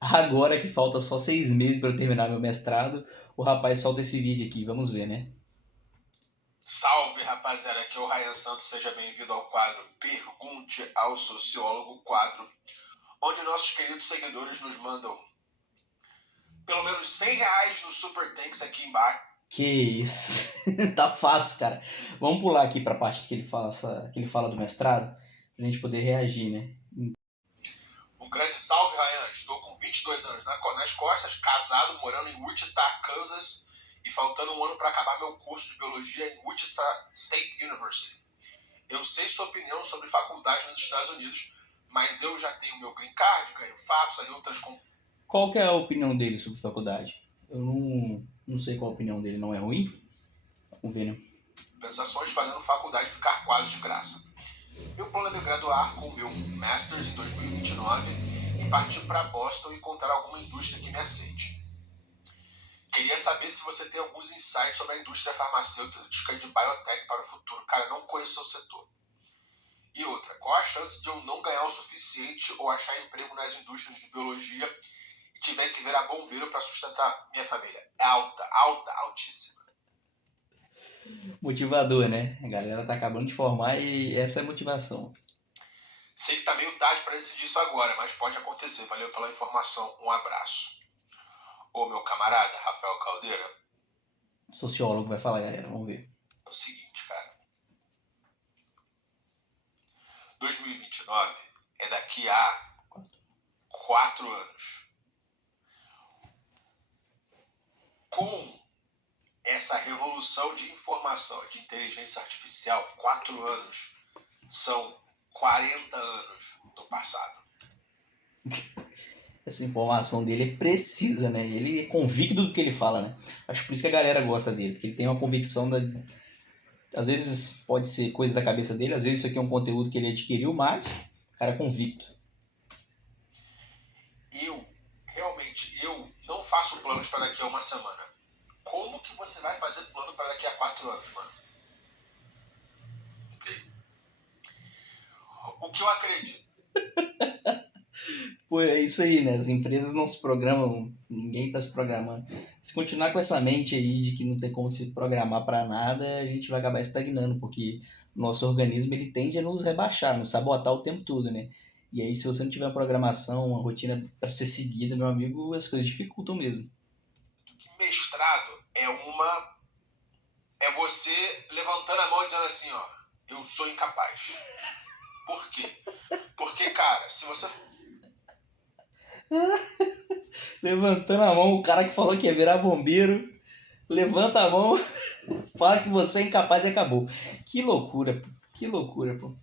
Agora que falta só 6 meses para eu terminar meu mestrado, o rapaz solta esse vídeo aqui, vamos ver, né? Salve, rapaziada, aqui é o Ryan Santos, seja bem-vindo ao quadro Pergunte ao Sociólogo, quadro onde nossos queridos seguidores nos mandam pelo menos R$ 100 no Super Thanks aqui embaixo. Que isso, tá fácil, cara. Vamos pular aqui para a parte que ele fala, que ele fala do mestrado, pra gente poder reagir, né? Um grande salve, Ryan, estou com 22 anos nas costas, casado, morando em Wichita, Kansas, e faltando um ano para acabar meu curso de biologia em Wichita State University. Eu sei sua opinião sobre faculdade nos Estados Unidos, mas eu já tenho meu green card, ganho FAFSA e outras Qual que é a opinião dele sobre faculdade? Eu não sei qual a opinião dele, não é ruim? Vamos ver, né? compensações, fazendo faculdade ficar quase de graça. Meu plano é me graduar com o meu Masters em 2029 e partir para Boston e encontrar alguma indústria que me aceite. Queria saber se você tem alguns insights sobre a indústria farmacêutica e de biotech para o futuro. Cara, não conheço o setor. E outra, qual a chance de eu não ganhar o suficiente ou achar emprego nas indústrias de biologia e tiver que virar bombeiro para sustentar minha família? É alta, alta, altíssima. Motivador, né? A galera tá acabando de formar e essa é a motivação. Sei que tá meio tarde para decidir isso agora, mas pode acontecer. Valeu pela informação. Um abraço. Ô, meu camarada, Rafael Caldeira, Sociólogo vai falar, galera, vamos ver. é o seguinte, cara. 2029 é daqui a 4 anos. Com essa revolução de informação, de inteligência artificial, 4 anos são 40 anos do passado. Essa informação dele é precisa, né? Ele é convicto do que ele fala, né? Acho por isso que a galera gosta dele, porque ele tem uma convicção da. Às vezes pode ser coisa da cabeça dele, às vezes isso aqui é um conteúdo que ele adquiriu, mas o cara é convicto. Eu não faço planos para daqui a uma semana. Como que você vai fazer plano para daqui a 4 anos, mano? Ok? O que eu acredito? Pô, é isso aí, né? As empresas não se programam, ninguém tá se programando. Se continuar com essa mente aí de que não tem como se programar para nada, a gente vai acabar estagnando, porque o nosso organismo ele tende a nos rebaixar, nos sabotar o tempo todo, né? E aí, se você não tiver uma programação, uma rotina para ser seguida, meu amigo, as coisas dificultam mesmo. Que mestrado é você levantando a mão e dizendo assim, ó, eu sou incapaz. Por quê? Porque, cara, se você Levantando a mão, o cara que falou que ia virar bombeiro, levanta a mão, fala que você é incapaz e acabou. Que loucura, pô. Que loucura, pô.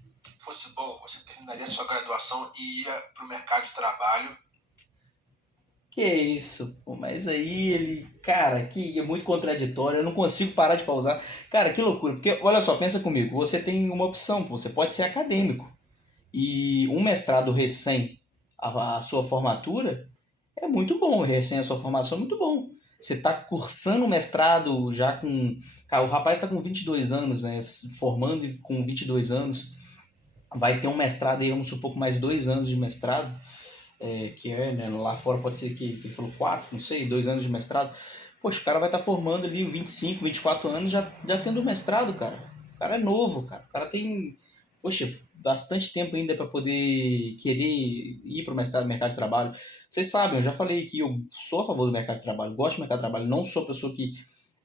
fosse bom, você terminaria sua graduação e ia pro mercado de trabalho. Que isso, pô, mas aí ele, cara, que é muito contraditório, eu não consigo parar de pausar. Cara, que loucura, porque olha só, pensa comigo, você tem uma opção, pô, você pode ser acadêmico. E um mestrado recém a sua formatura é muito bom, recém a sua formação é muito bom. Você está cursando o mestrado já com. Cara, o rapaz está com 22 anos, né? Formando com 22 anos. Vai ter um mestrado aí, vamos supor, com mais 2 anos de mestrado que é, né, lá fora pode ser que ele falou 4, não sei, 2 anos de mestrado. Poxa, o cara vai estar formando ali 25, 24 anos já tendo mestrado, cara. O cara é novo, cara. O cara tem, poxa, bastante tempo ainda para poder querer ir para o mestrado no mercado de trabalho. Vocês sabem, eu já falei que eu sou a favor do mercado de trabalho, gosto do mercado de trabalho, não sou a pessoa que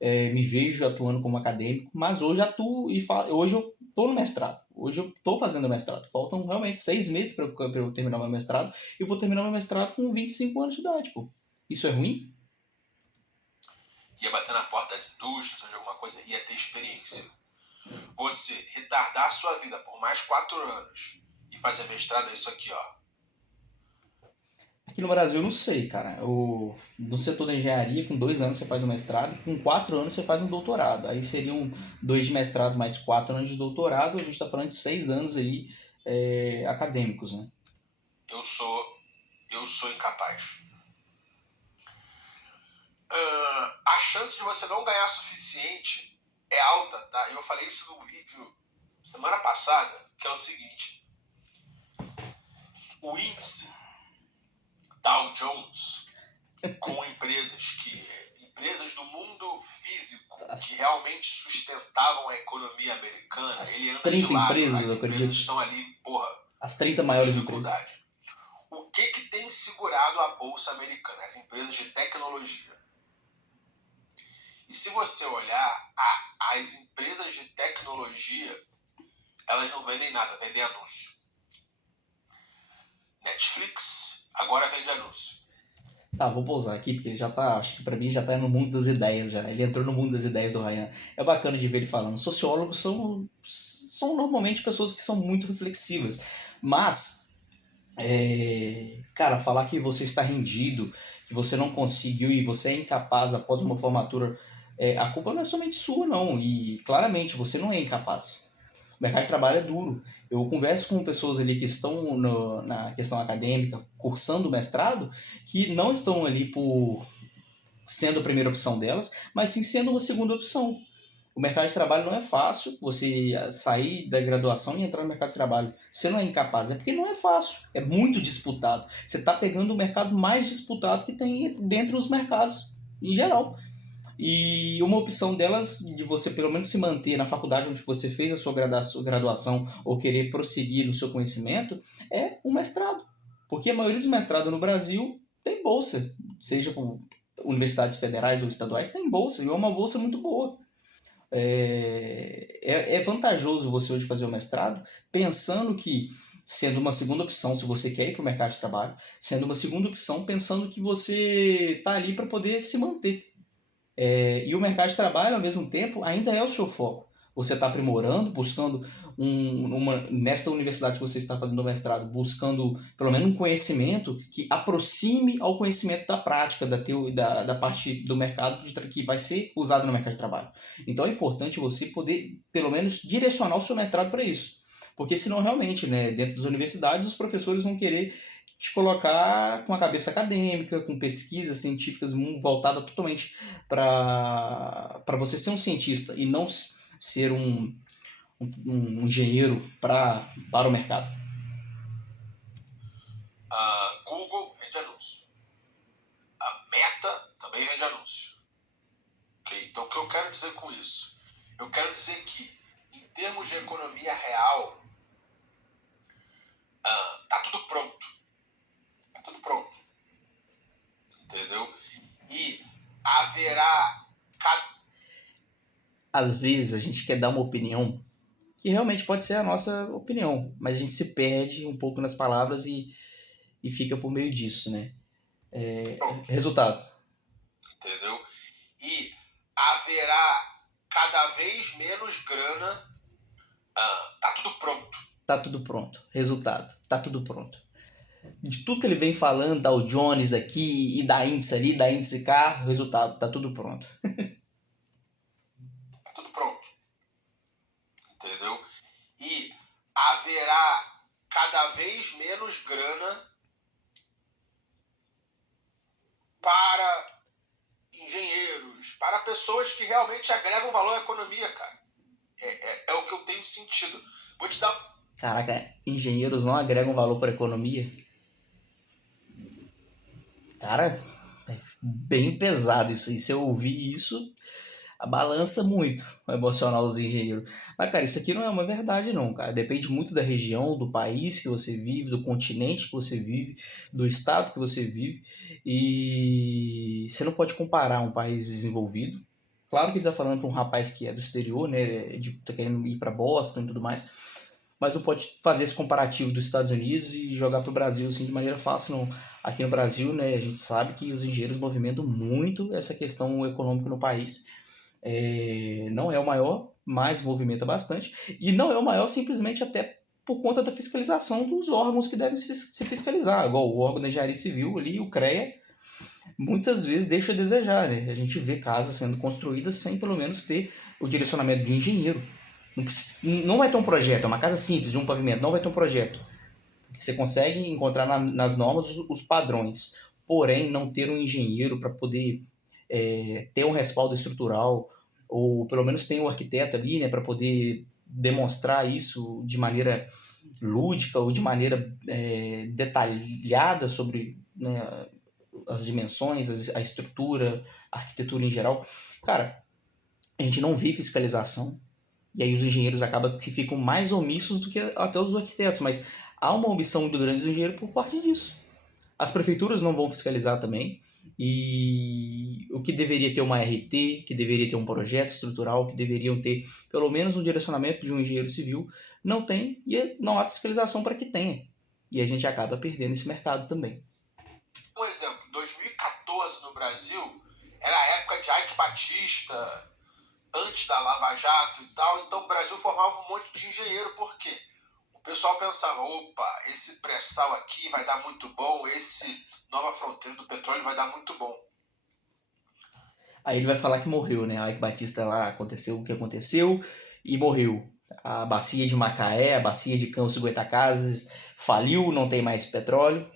me vejo atuando como acadêmico, mas hoje atuo e hoje eu estou no mestrado. Hoje eu estou fazendo mestrado. Faltam realmente 6 meses para eu terminar meu mestrado e eu vou terminar meu mestrado com 25 anos de idade, pô. Isso é ruim? Ia bater na porta das indústrias ou de alguma coisa, ia ter experiência. Você retardar a sua vida por mais 4 anos e fazer mestrado é isso aqui, ó. Aqui no Brasil eu não sei, cara. No setor da engenharia, com 2 anos você faz um mestrado, com 4 anos você faz um doutorado. Aí seriam 2 de mestrado mais 4 anos de doutorado, a gente está falando de 6 anos aí acadêmicos, né? Eu sou, eu sou incapaz. A chance de você não ganhar suficiente é alta, tá? Eu falei isso no vídeo semana passada, que é o seguinte: o índice da Dow Jones com empresas do mundo físico que realmente sustentavam a economia americana, As ele anda 30 de lado. empresas, As eu empresas acredito. estão ali, porra, As 30 com maiores empresas. dificuldade. O que tem segurado a bolsa americana? As empresas de tecnologia. E se você olhar, as empresas de tecnologia, elas não vendem nada, vendem anúncio. Netflix agora vende anúncio. Tá, vou pausar aqui, porque ele já tá, acho que pra mim já tá no mundo das ideias já. Ele entrou no mundo das ideias do Ryan. É bacana de ver ele falando. Sociólogos são normalmente pessoas que são muito reflexivas. Mas, cara, falar que você está rendido, que você não conseguiu e você é incapaz após uma formatura, a culpa não é somente sua, não. E claramente você não é incapaz. O mercado de trabalho é duro. Eu converso com pessoas ali que estão na questão acadêmica, cursando o mestrado, que não estão ali por sendo a primeira opção delas, mas sim sendo uma segunda opção. O mercado de trabalho não é fácil, você sair da graduação e entrar no mercado de trabalho. Você não é incapaz, é porque não é fácil, é muito disputado. Você está pegando o mercado mais disputado que tem dentre os mercados em geral. E uma opção delas, de você pelo menos se manter na faculdade onde você fez a sua graduação ou querer prosseguir no seu conhecimento, é um mestrado. Porque a maioria dos mestrados no Brasil tem bolsa, seja por universidades federais ou estaduais, tem bolsa, e é uma bolsa muito boa. É vantajoso você hoje fazer o mestrado pensando que, sendo uma segunda opção, se você quer ir para o mercado de trabalho, sendo uma segunda opção pensando que você está ali para poder se manter. E o mercado de trabalho, ao mesmo tempo, ainda é o seu foco. Você está aprimorando, buscando nesta universidade que você está fazendo o mestrado, buscando pelo menos um conhecimento que aproxime ao conhecimento da prática, da parte do mercado que vai ser usado no mercado de trabalho. Então é importante você poder, pelo menos, direcionar o seu mestrado para isso. Porque senão, realmente, né, dentro das universidades, os professores vão querer te colocar com a cabeça acadêmica, com pesquisas científicas voltadas totalmente para você ser um cientista e não ser um engenheiro para o mercado. A Google vende anúncio. A Meta também vende anúncio. Okay? Então, o que eu quero dizer com isso? Eu quero dizer que, em termos de economia real, tá tudo pronto. Tá tudo pronto. Entendeu? E haverá... Às vezes a gente quer dar uma opinião que realmente pode ser a nossa opinião, mas a gente se perde um pouco nas palavras e fica por meio disso, né? Pronto. Resultado. Entendeu? E haverá cada vez menos grana. Tá tudo pronto. Tá tudo pronto. Resultado. Tá tudo pronto. De tudo que ele vem falando, Dow Jones aqui e da índice ali, da índice carro, resultado, tá tudo pronto. Tá tudo pronto. Entendeu? E haverá cada vez menos grana para engenheiros, para pessoas que realmente agregam valor à economia, cara. É o que eu tenho sentido. Vou te dar... Caraca, engenheiros não agregam valor para a economia? Cara, é bem pesado isso aí. Se eu ouvir isso, balança muito o emocional dos engenheiros. Mas, cara, isso aqui não é uma verdade, não, cara. Depende muito da região, do país que você vive, do continente que você vive, do estado que você vive. E você não pode comparar um país desenvolvido. Claro que ele tá falando para um rapaz que é do exterior, né? Tá querendo ir para Boston e tudo mais. Mas não pode fazer esse comparativo dos Estados Unidos e jogar para o Brasil assim de maneira fácil, não. Aqui no Brasil, né, a gente sabe que os engenheiros movimentam muito essa questão econômica no país. Não é o maior, mas movimenta bastante. E não é o maior simplesmente até por conta da fiscalização dos órgãos que devem se fiscalizar, igual o órgão da engenharia civil ali, o CREA, muitas vezes deixa a desejar, né? A gente vê casas sendo construídas sem pelo menos ter o direcionamento de um engenheiro. Não vai ter um projeto, é uma casa simples, de um pavimento, não vai ter um projeto. Porque você consegue encontrar nas normas os padrões, porém não ter um engenheiro para poder ter um respaldo estrutural, ou pelo menos tem um arquiteto ali, né, para poder demonstrar isso de maneira lúdica ou de maneira detalhada sobre, né, as dimensões, a estrutura, a arquitetura em geral. Cara, a gente não vê fiscalização, e aí os engenheiros acabam que ficam mais omissos do que até os arquitetos, mas há uma omissão muito grande do engenheiro por parte disso. As prefeituras não vão fiscalizar também, e o que deveria ter uma RT, que deveria ter um projeto estrutural, que deveriam ter pelo menos um direcionamento de um engenheiro civil, não tem e não há fiscalização para que tenha. E a gente acaba perdendo esse mercado também. Um exemplo, 2014 no Brasil era a época de Ike Batista, antes da Lava Jato e tal, então o Brasil formava um monte de engenheiro, por quê? O pessoal pensava, opa, esse pré-sal aqui vai dar muito bom, esse nova fronteira do petróleo vai dar muito bom. Aí ele vai falar que morreu, né? A Ike Batista lá aconteceu o que aconteceu e morreu. A bacia de Macaé, a bacia de Campos de Goytacazes faliu, não tem mais petróleo.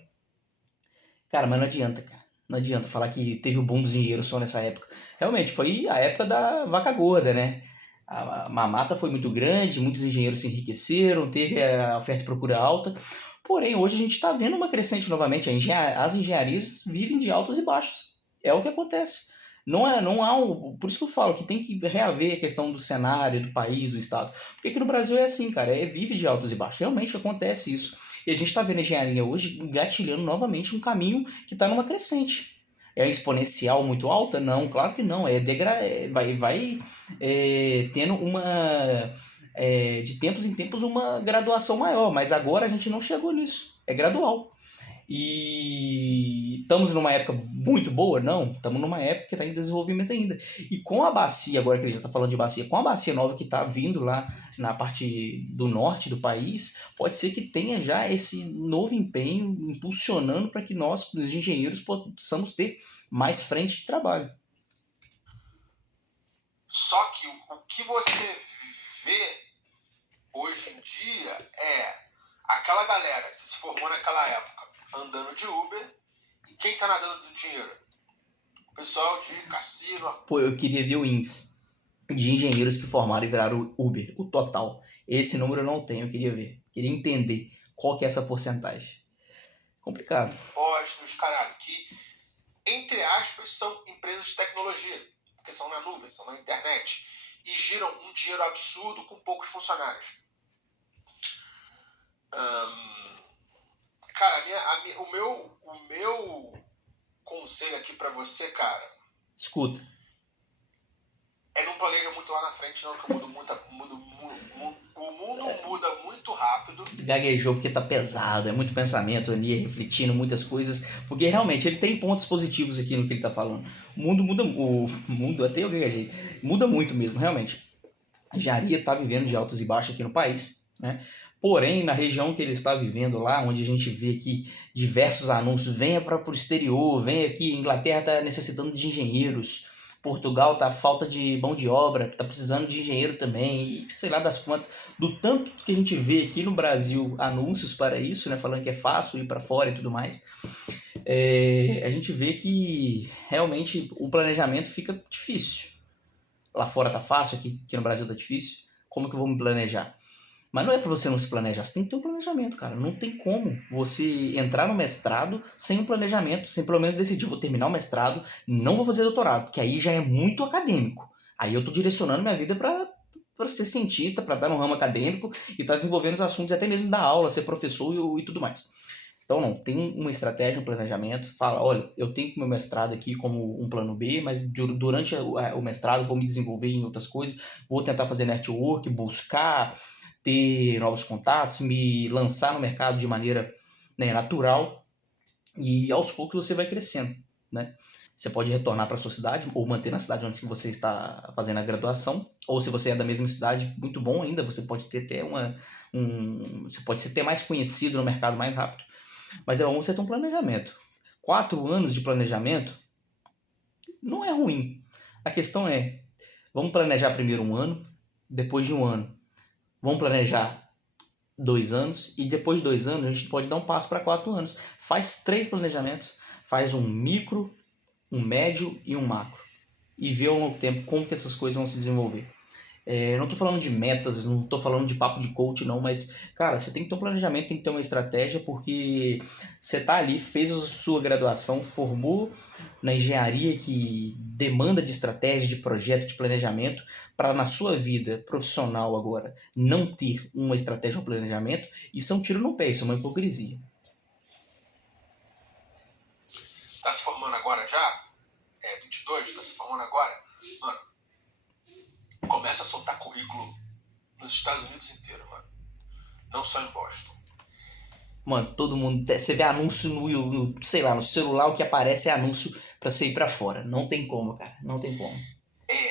Cara, mas não adianta, cara. Não adianta falar que teve o boom dos engenheiros só nessa época. Realmente, foi a época da vaca gorda, né? A mamata foi muito grande, muitos engenheiros se enriqueceram, teve a oferta e procura alta. Porém, hoje a gente está vendo uma crescente novamente. As engenharias vivem de altos e baixos. É o que acontece. Não há por isso que eu falo que tem que reaver a questão do cenário, do país, do estado. Porque aqui no Brasil é assim, cara, vive de altos e baixos. Realmente acontece isso. E a gente está vendo a engenharia hoje engatilhando novamente um caminho que está numa crescente. É exponencial muito alta? Não, claro que não. Vai tendo de tempos em tempos uma graduação maior, mas agora a gente não chegou nisso. É gradual. E estamos numa época muito boa? Não, estamos numa época que está em desenvolvimento ainda. E com a bacia, agora que a gente está falando de bacia, com a bacia nova que está vindo lá na parte do norte do país, pode ser que tenha já esse novo empenho impulsionando para que nós, os engenheiros, possamos ter mais frente de trabalho. Só que o que você vê hoje em dia é aquela galera que se formou naquela época andando de Uber, e quem está nadando do dinheiro? O pessoal de cassino. Pô, eu queria ver o índice de engenheiros que formaram e viraram Uber, o total. Esse número eu não tenho, eu queria ver. Queria entender qual que é essa porcentagem. Complicado. Postos, caralho, que entre aspas são empresas de tecnologia, porque são na nuvem, são na internet, e giram um dinheiro absurdo com poucos funcionários. Cara, o meu conselho aqui pra você, cara, Escuta, não planeja muito lá na frente, não, que o mundo muda muito rápido. gaguejou porque tá pesado, é muito pensamento ali, refletindo muitas coisas, porque realmente ele tem pontos positivos aqui no que ele tá falando. O mundo, até eu gaguejei, muda muito mesmo, realmente. A engenharia tá vivendo de altos e baixos aqui no país, né? Porém, na região que ele está vivendo lá, onde a gente vê aqui diversos anúncios, venha para o exterior, venha aqui, Inglaterra está necessitando de engenheiros, Portugal está falta de mão de obra, está precisando de engenheiro também, e sei lá das quantas, do tanto que a gente vê aqui no Brasil anúncios para isso, né, falando que é fácil ir para fora e tudo mais, a gente vê que realmente o planejamento fica difícil. Lá fora tá fácil, aqui no Brasil tá difícil. Como que eu vou me planejar? Mas não é para você não se planejar, você tem que ter um planejamento, cara. Não tem como você entrar no mestrado sem um planejamento, sem pelo menos decidir, vou terminar o mestrado, não vou fazer doutorado, porque aí já é muito acadêmico. Aí eu tô direcionando minha vida para ser cientista, para estar no ramo acadêmico e estar desenvolvendo os assuntos, até mesmo dar aula, ser professor e tudo mais. Então, não, tem uma estratégia, um planejamento, fala, olha, eu tenho meu mestrado aqui como um plano B, mas durante o mestrado vou me desenvolver em outras coisas, vou tentar fazer network, buscar ter novos contatos, me lançar no mercado de maneira, né, natural, e aos poucos você vai crescendo, né? Você pode retornar para a sua cidade ou manter na cidade onde você está fazendo a graduação, ou se você é da mesma cidade, muito bom ainda, você pode ter até você pode ser até mais conhecido no mercado mais rápido. Mas é bom você ter um planejamento. 4 anos de planejamento não é ruim. A questão é, vamos planejar primeiro um ano, depois de um ano, vamos planejar 2 anos, e depois de 2 anos a gente pode dar um passo para 4 anos. Faz 3 planejamentos, faz um micro, um médio e um macro. E vê ao longo do tempo como que essas coisas vão se desenvolver. Eu não tô falando de metas, não tô falando de papo de coach, não, mas, cara, você tem que ter um planejamento, tem que ter uma estratégia, porque você tá ali, fez a sua graduação, formou na engenharia que demanda de estratégia, de projeto, de planejamento, para na sua vida profissional agora não ter uma estratégia, um planejamento, isso é um tiro no pé, isso é uma hipocrisia. Tá se formando agora já? 22, tá se formando agora? Mano, começa a soltar currículo nos Estados Unidos inteiro, mano. Não só em Boston. Mano, todo mundo. Você vê anúncio sei lá, no celular, o que aparece é anúncio pra você ir pra fora. Não tem como, cara. Não tem como.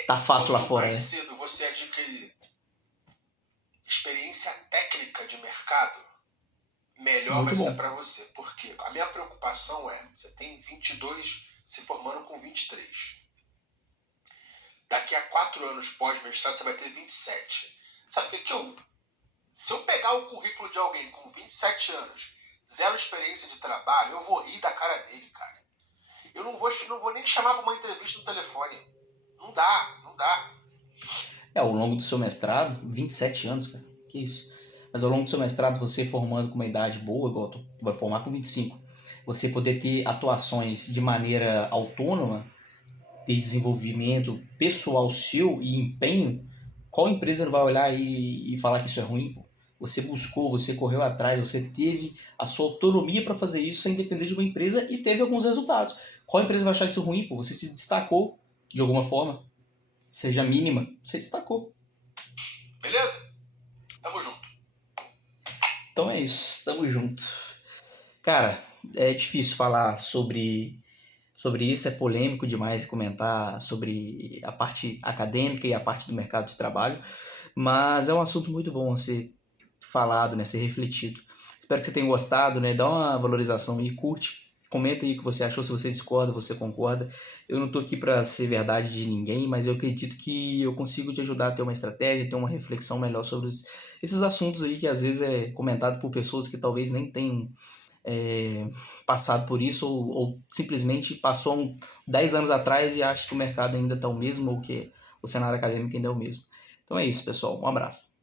Tá fácil lá Quanto fora, mais né? cedo você adquirir experiência técnica de mercado, melhor vai Muito ser bom. para você. Porque a minha preocupação é, você tem 22 se formando com 23. Daqui a 4 anos pós-mestrado você vai ter 27. Sabe o que eu... Se eu pegar o currículo de alguém com 27 anos, zero experiência de trabalho, eu vou rir da cara dele, cara. Eu não vou nem chamar para uma entrevista no telefone. Não dá, não dá. Ao longo do seu mestrado, 27 anos, cara. Que isso? Mas ao longo do seu mestrado, você formando com uma idade boa, igual tu vai formar com 25, você poder ter atuações de maneira autônoma, ter desenvolvimento pessoal seu e empenho, qual empresa não vai olhar e falar que isso é ruim? Pô? Você buscou, você correu atrás, você teve a sua autonomia para fazer isso sem depender de uma empresa e teve alguns resultados. Qual empresa vai achar isso ruim? Pô? Você se destacou de alguma forma, seja mínima, você destacou. Beleza? Tamo junto. Então é isso, tamo junto. Cara, é difícil falar sobre isso, é polêmico demais comentar sobre a parte acadêmica e a parte do mercado de trabalho, mas é um assunto muito bom a ser falado, né, ser refletido. Espero que você tenha gostado, né? Dá uma valorização e curte. Comenta aí o que você achou, se você discorda, você concorda. Eu não tô aqui para ser verdade de ninguém, mas eu acredito que eu consigo te ajudar a ter uma estratégia, ter uma reflexão melhor sobre esses assuntos aí que às vezes é comentado por pessoas que talvez nem tenham passado por isso ou simplesmente passou 10 anos atrás e acha que o mercado ainda está o mesmo ou que o cenário acadêmico ainda é o mesmo. Então é isso, pessoal. Um abraço.